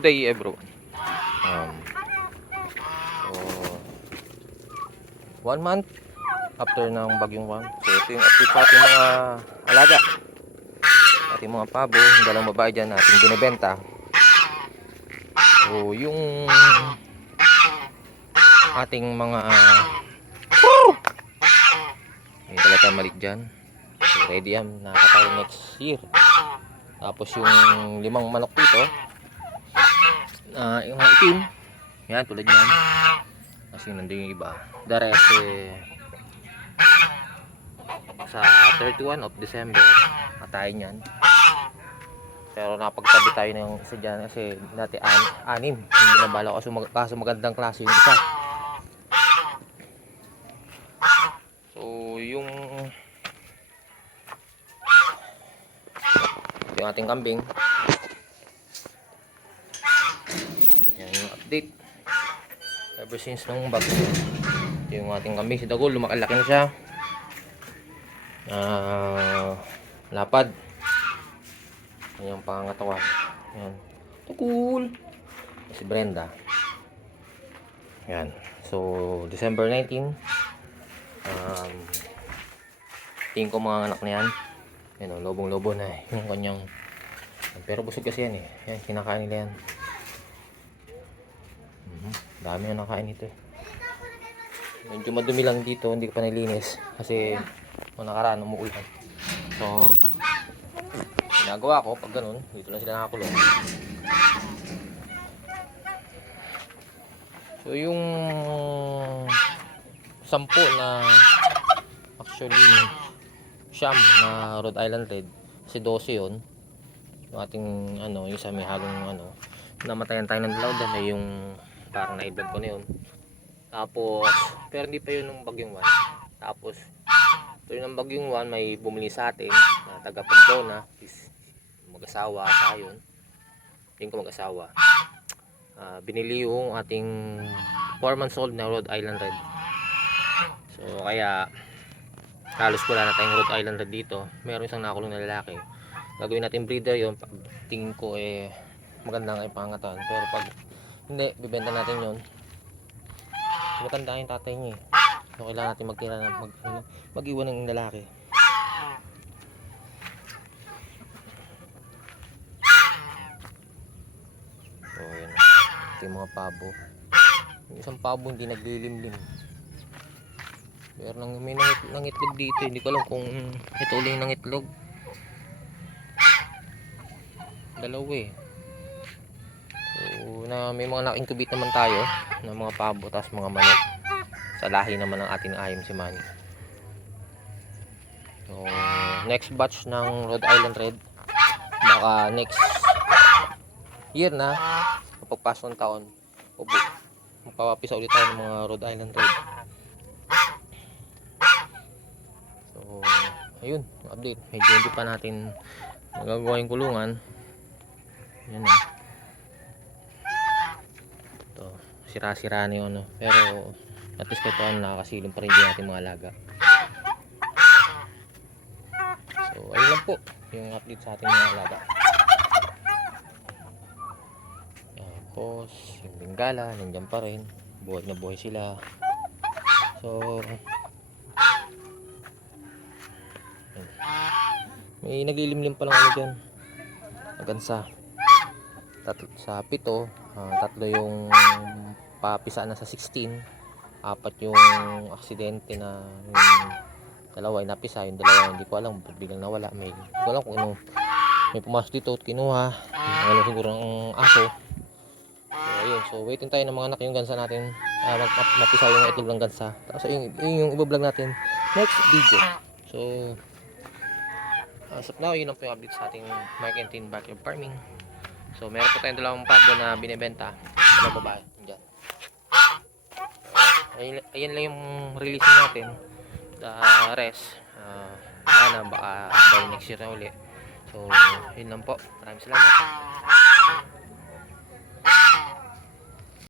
today bro, so 1 month after ng bagyong Juan. So ito yung update sa ating mga alaga, ating mga pabo, yung dalawang babae dyan ating binibenta. So yung ating mga may talaga malik dyan, so ready yan, nakakatayo next year. Tapos yung 5 manok dito, yung mga itim yan tulad yan, kasi nandun yung iba. The rest sa 31 of December matayin yan. Pero napagtabi tayo ng isa dyan kasi dati 6, hindi na bala kaso magandang klase yung isa. So yung ating kambing, yan yung update ever since nung bagyo. Ito yung ating kambing, si Dagol, lumakalaki na siya. Lapad, yan yung pangangatawan. Yan, Dagol. Si Brenda, yan. So December 19, tingin ko mga anak na yan. Yan o, lobong-lobo na yung kanyang, pero busog kasi yan yan, kinakain nila yan. Dami na nakain ito Medyo madumi lang dito, hindi ko pa nilinis kasi nakaraan umuulan. So ginagawa ko pag ganun, dito lang sila nakakulong. So yung 10 na actually siyam na Rhode Island Red, kasi 12 yun. Yung ating yung isa may halong namatayan tayo ng dalaw dahil yung parang na-vlog ko na yun. Tapos pero hindi pa yun ng bagyong Juan. Tapos ito yung bagyong Juan, may bumili sa atin na taga Pamplona, mag-asawa tayo. Yung ko mag-asawa, binili yung ating 4 months old na Rhode Island Red. So kaya halos wala na tayong Rhode Island Red dito. Meron isang nakulong na lalaki, gagawin natin breeder yun. Tingin ko maganda nga yung pangatawan, pero pag hindi, bibenta natin yun. Matanda yung tatay niya so kailangan natin magtira na mag-iwan ng lalaki. So yun, ito yung mga pabo. Yung isang pabo hindi naglilimlim, pero may nangitlog dito, hindi ko alam kung ito uling nangitlog. Dalawa so na may mga na-incubate naman tayo ng mga pabo, tapos mga manok sa lahi naman ng ating ayam si Manny. So next batch ng Rhode Island Red, baka next year na kapagpasok ng taon, magpapapisa ulit tayo ng mga Rhode Island Red. So ayun, update. Medyo hindi pa natin magagawa yung kulungan. Yan ito, sira-sira na yun pero at least ito nakakasilong pa rin din natin mga alaga. So ayun lang po yung update sa ating mga alaga. Tapos yung Bengala nandiyan pa rin, buhay na buhay sila. So may naglilimlim pa lang dyan hanggang sa 7, 3 yung papisa na sa 16, 4 yung aksidente na yung dalawa ay napisa, yung dalawa hindi ko alam ba't biglang nawala. Hindi ko alam kung may pumasok dito at kinuha, siguro ng aso. So ayun, so waiting tayo ng mga anak yung gansa natin, mapisa yung itlog ng gansa. Tapos yung iba-vlog natin next video. So as of now, yun ang po yung update sa ating Mark and Tin backyard farming. So meron po tayong dalawang pabo na binibenta, dalawang babae dyan. Ayan lang yung releasing natin. The rest baka by next year na uli. So yun lang po, maraming salamat.